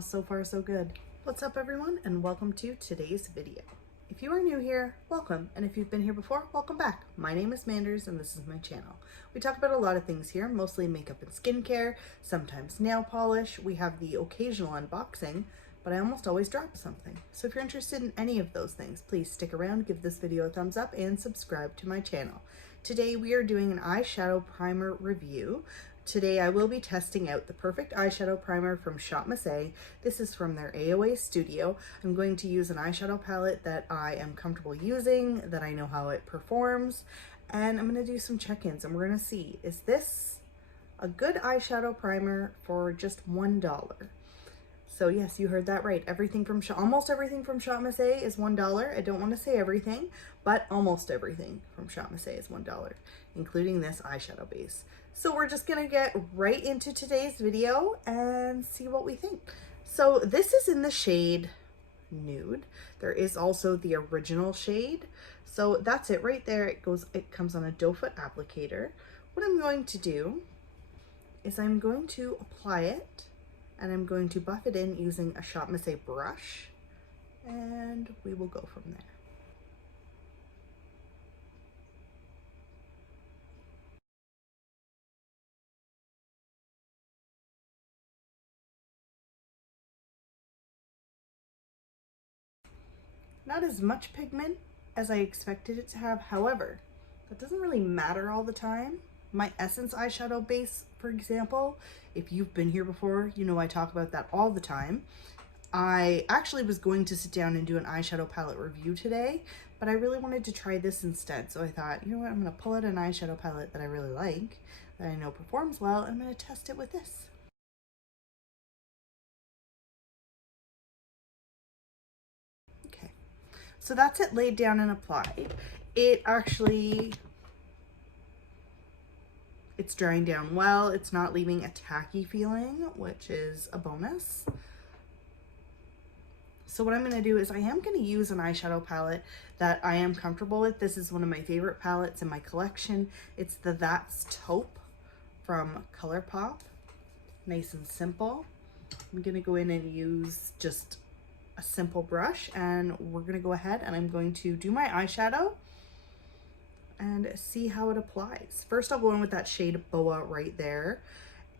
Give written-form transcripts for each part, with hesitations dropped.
So far so good. What's up everyone, and welcome to today's video. If you are new here, welcome, and if you've been here before, welcome back. My name is Manders and this is my channel. We talk about a lot of things here, mostly makeup and skincare, sometimes nail polish. We have the occasional unboxing, but I almost always drop something. So if you're interested in any of those things, please stick around, give this video a thumbs up, and subscribe to my channel. Today we are doing an eyeshadow primer review. Today I will be testing out the Perfect Eyeshadow Primer from shopmissa. This is from their AOA studio. I'm going to use an eyeshadow palette that I am comfortable using, that I know how it performs, and I'm going to do some check-ins and we're going to see, is this a good eyeshadow primer for just $1? So yes, you heard that right. Almost everything from shopmissa is $1. I don't want to say everything, but almost everything from shopmissa is $1, including this eyeshadow base. So we're just gonna get right into today's video and see what we think. So this is in the shade Nude. There is also the original shade. So that's it right there. It comes on a doe foot applicator. What I'm going to do is I'm going to apply it and I'm going to buff it in using a shopmissa brush, and we will go from there. Not as much pigment as I expected it to have. However, that doesn't really matter all the time. My Essence eyeshadow base, for example, if you've been here before, you know I talk about that all the time. I actually was going to sit down and do an eyeshadow palette review today, but I really wanted to try this instead. So I thought, you know what, I'm going to pull out an eyeshadow palette that I really like, that I know performs well, and I'm going to test it with this. So that's it laid down and applied. It's drying down well. It's not leaving a tacky feeling, which is a bonus. So what I'm going to do is I am going to use an eyeshadow palette that I am comfortable with. This is one of my favorite palettes in my collection. It's the That's Taupe from ColourPop. Nice and simple. I'm going to go in and use just a simple brush, and we're going to go ahead and I'm going to do my eyeshadow and see how it applies. First I'll go in with that shade Boa right there,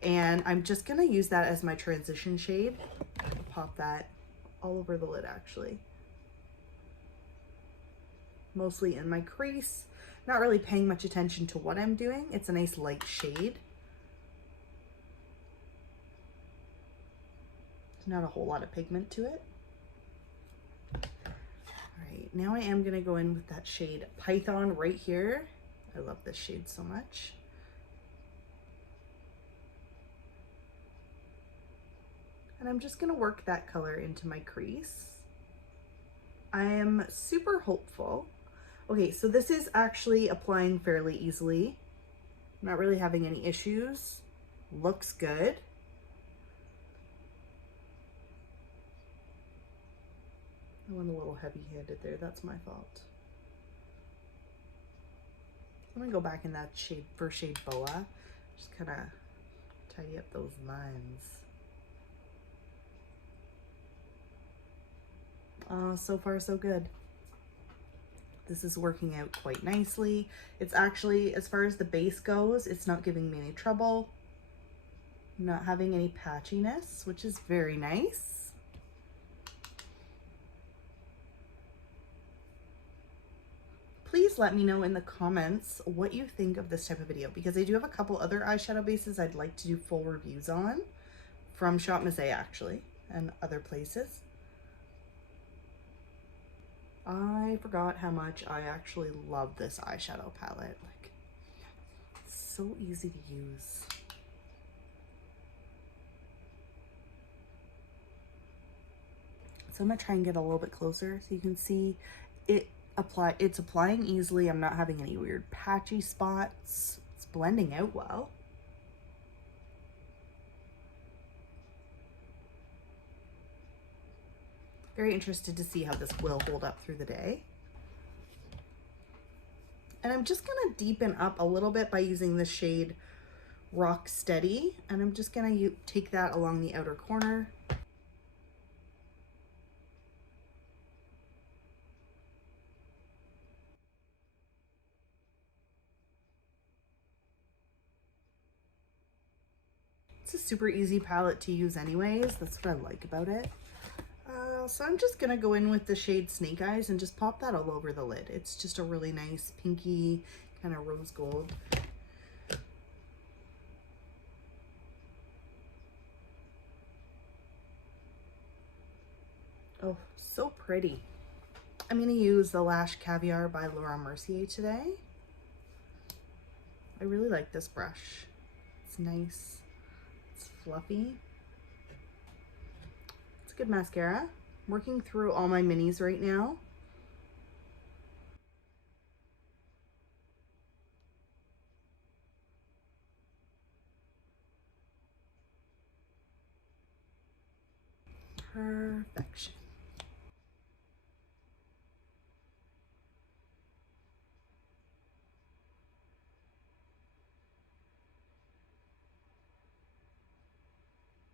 and I'm just going to use that as my transition shade. I'll pop that all over the lid, actually. Mostly in my crease. Not really paying much attention to what I'm doing. It's a nice light shade. There's not a whole lot of pigment to it. Now I am going to go in with that shade Python right here. I love this shade so much. And I'm just going to work that color into my crease. I am super hopeful. Okay, so this is actually applying fairly easily. I'm not really having any issues. Looks good. I went a little heavy-handed there, that's my fault. I'm gonna go back in that shade, first shade Boa, just kind of tidy up those lines. So far so good. This is working out quite nicely. It's actually, as far as the base goes, it's not giving me any trouble. I'm not having any patchiness, which is very nice. Please let me know in the comments what you think of this type of video, because I do have a couple other eyeshadow bases I'd like to do full reviews on, from shopmissa actually, and other places. I forgot how much I actually love this eyeshadow palette. Like, it's so easy to use. So I'm gonna try and get a little bit closer so you can see it. It's applying easily. I'm not having any weird patchy spots. It's blending out well. Very interested to see how this will hold up through the day. And I'm just gonna deepen up a little bit by using the shade Rock Steady, and I'm just gonna take that along the outer corner It's a super easy palette to use anyways. That's what I like about it. So I'm just gonna go in with the shade Snake Eyes and just pop that all over the lid. It's just a really nice pinky kind of rose gold. Oh, so pretty. I'm gonna use the Lash Caviar by Laura Mercier today. I really like this brush. It's nice, it's fluffy. It's a good mascara. I'm working through all my minis right now. Perfection.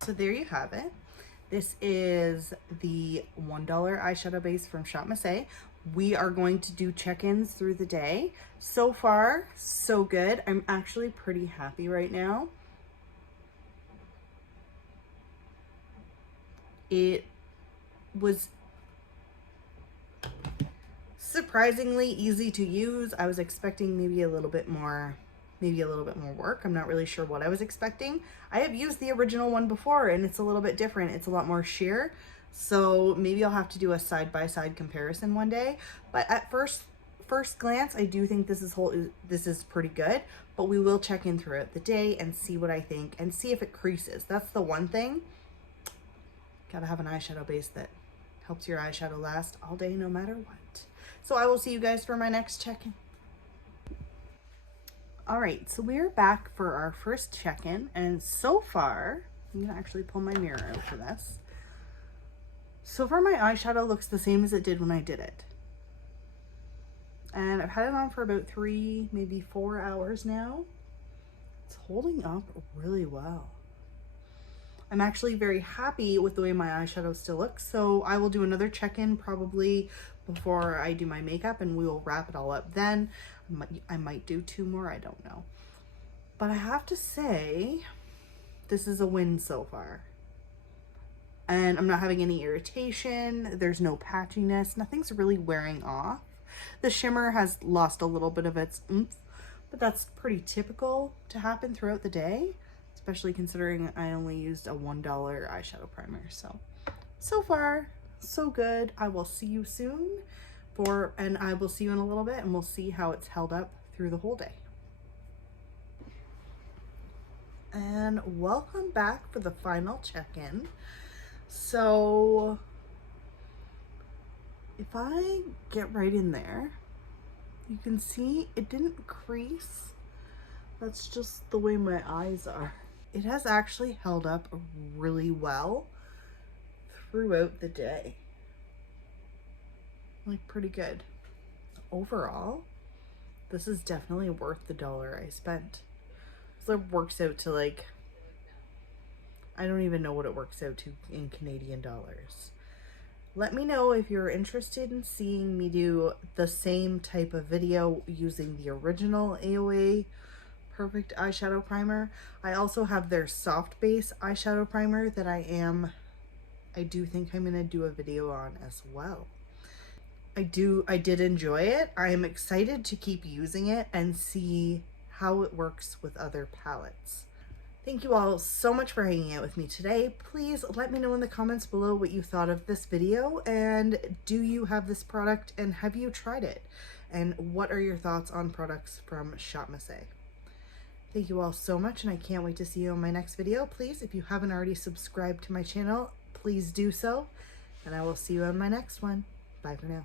So there you have it. This is the $1 eyeshadow base from shopmissa. We are going to do check-ins through the day. So far, so good. I'm actually pretty happy right now. It was surprisingly easy to use. I was expecting maybe a little bit more work. I'm not really sure what I was expecting. I have used the original one before and it's a little bit different. It's a lot more sheer. So maybe I'll have to do a side-by-side comparison one day. But at first glance, I do think this is pretty good, but we will check in throughout the day and see what I think and see if it creases. That's the one thing. Gotta have an eyeshadow base that helps your eyeshadow last all day no matter what. So I will see you guys for my next check-in. All right, so we're back for our first check-in, and so far, I'm gonna actually pull my mirror out for this. So far, my eyeshadow looks the same as it did when I did it. And I've had it on for about 3, maybe 4 hours now. It's holding up really well. I'm actually very happy with the way my eyeshadow still looks, so I will do another check-in probably before I do my makeup, and we will wrap it all up then. I might do 2 more, I don't know. But I have to say, this is a win so far. And I'm not having any irritation, there's no patchiness, nothing's really wearing off. The shimmer has lost a little bit of its oomph, but that's pretty typical to happen throughout the day, especially considering I only used a $1 eyeshadow primer. So far, so good. I will see you soon and I will see you in a little bit, and we'll see how it's held up through the whole day. And welcome back for the final check-in. So if I get right in there, you can see it didn't crease. That's just the way my eyes are. It has actually held up really well throughout the day. Like, pretty good. Overall, this is definitely worth the $1 I spent. So it works out to, like, I don't even know what it works out to in Canadian dollars. Let me know if you're interested in seeing me do the same type of video using the original AOA Perfect eyeshadow primer. I also have their soft base eyeshadow primer that I do think I'm gonna do a video on as well. I did enjoy it. I am excited to keep using it and see how it works with other palettes. Thank you all so much for hanging out with me today. Please let me know in the comments below what you thought of this video, and do you have this product and have you tried it? And what are your thoughts on products from shopmissa? Thank you all so much, and I can't wait to see you in my next video. Please, if you haven't already subscribed to my channel, please do so, and I will see you on my next one. Bye for now.